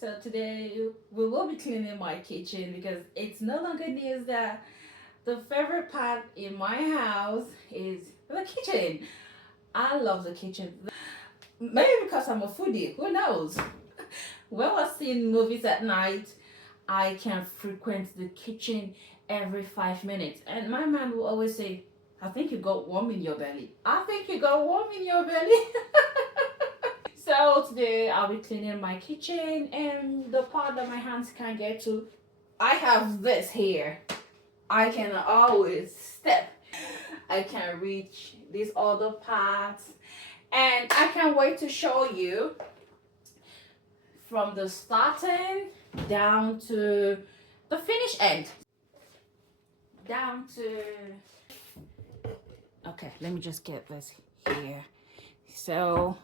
So today we will be cleaning my kitchen because it's no longer news that the favorite part in my house is the kitchen. I love the kitchen. Maybe because I'm a foodie, who knows? When we're seeing movies at night, I can frequent the kitchen every 5 minutes. And my man will always say, I think you got warm in your belly. I think you got warm in your belly. So today I'll be cleaning my kitchen and the part that my hands can't get to. I have this here. I can always step. I can reach these other parts. And I can't wait to show you from the starting down to the finish end. Down to... Okay, let me just get this here. So,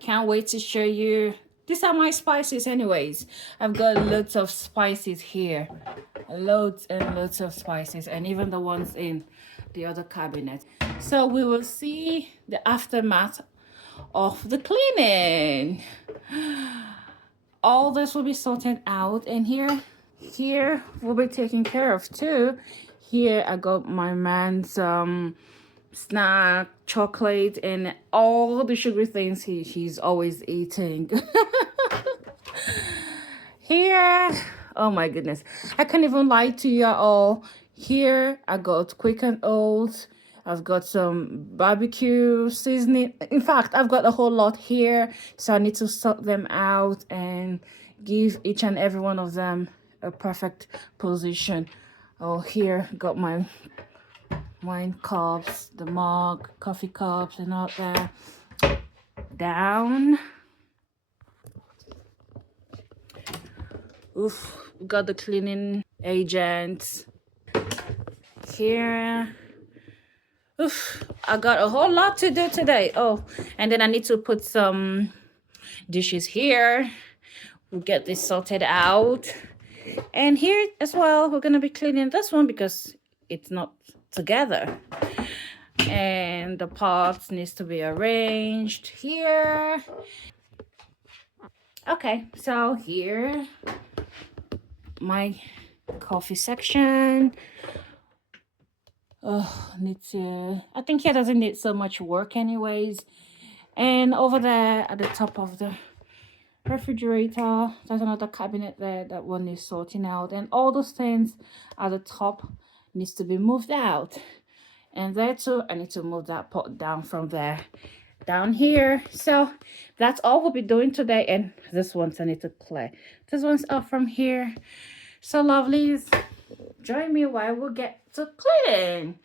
can't wait to show you. These are my spices anyways. I've got loads of spices here. Loads and loads of spices, and even the ones in the other cabinet. So we will see the aftermath of the cleaning. All this will be sorted out, and here will be taken care of too. Here I got my man's snack, chocolate, and all the sugary things he's always eating. Here, oh my goodness, I can't even lie to you all. Here I got Quicken Oats. I've got some barbecue seasoning. In fact, I've got a whole lot here, so I need to sort them out and give each and every one of them a perfect position. Oh, here got my wine cups, the mug, coffee cups, and all that. Down. Oof, got the cleaning agents here. Oof, I got a whole lot to do today. Oh, and then I need to put some dishes here. We'll get this sorted out. And here as well, we're gonna be cleaning this one because it's not together. And the pots needs to be arranged here. Okay, so here my coffee section. Oh, I think here doesn't need so much work anyways. And over there at the top of the refrigerator, there's another cabinet there. That one is sorting out, and all those things at the top needs to be moved out. And there too, I need to move that pot down from there down here. So that's all we'll be doing today. And this one's I need to clear. This one's up from here. So lovelies, join me while we get to cleaning.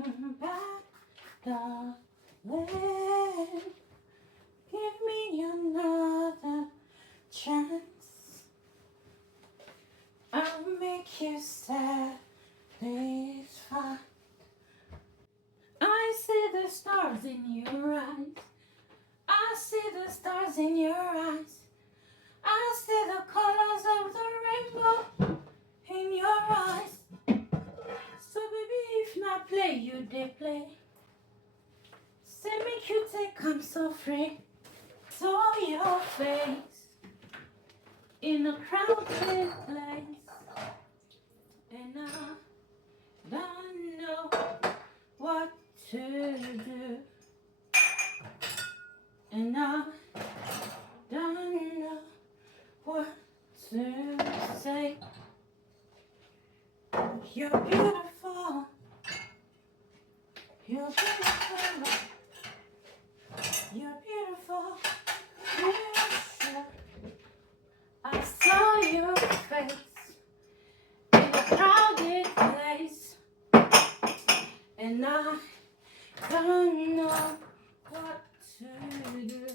Come back, darling. Give me another chance. I'll make you satisfied. I see the stars in your eyes. I see the stars in your eyes. I see the colors of the rainbow in your eyes. So baby, if not play, you they play. Say make you take, I'm so free. Saw your face in a crowded place, and I don't know what to do, and I don't know what to say. You're beautiful. You're beautiful. You're beautiful. Beautiful. I saw your face in a crowded place, and I don't know what to do,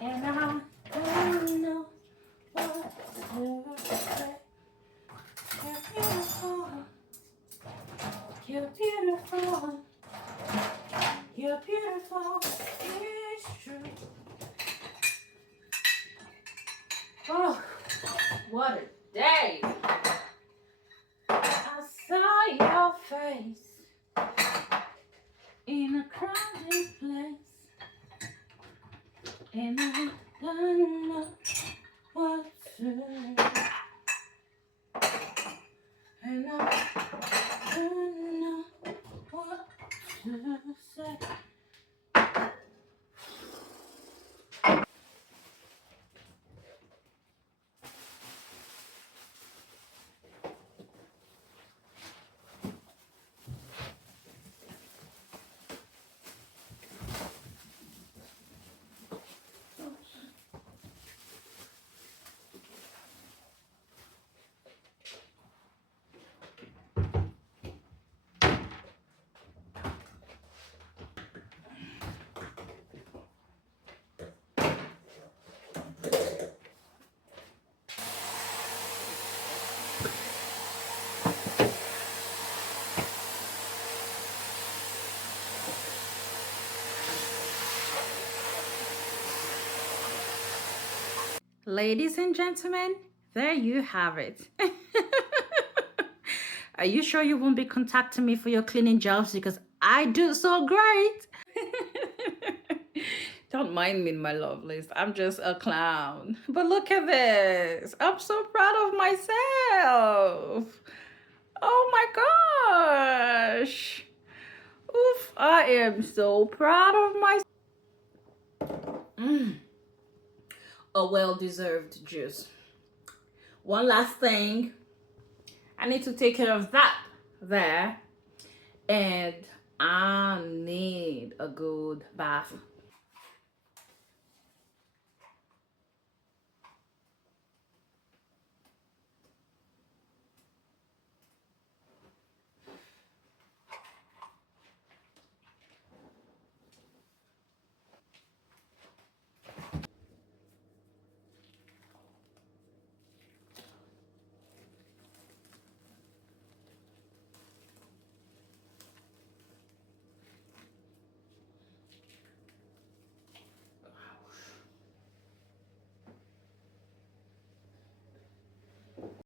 and I don't know what to say. You're beautiful. You're beautiful. You're beautiful. It's true. Oh, what a day. I saw your face in a crowded place, and I don't know what to do, and I don't know what to say. Ladies and gentlemen, there you have it. Are you sure you won't be contacting me for your cleaning jobs? Because I do so great. Don't mind me, my lovelies. I'm just a clown. But look at this. I'm so proud of myself. Oh my gosh. Oof, I am so proud of myself. A well-deserved juice. One last thing. I need to take care of that there. And I need a good bath.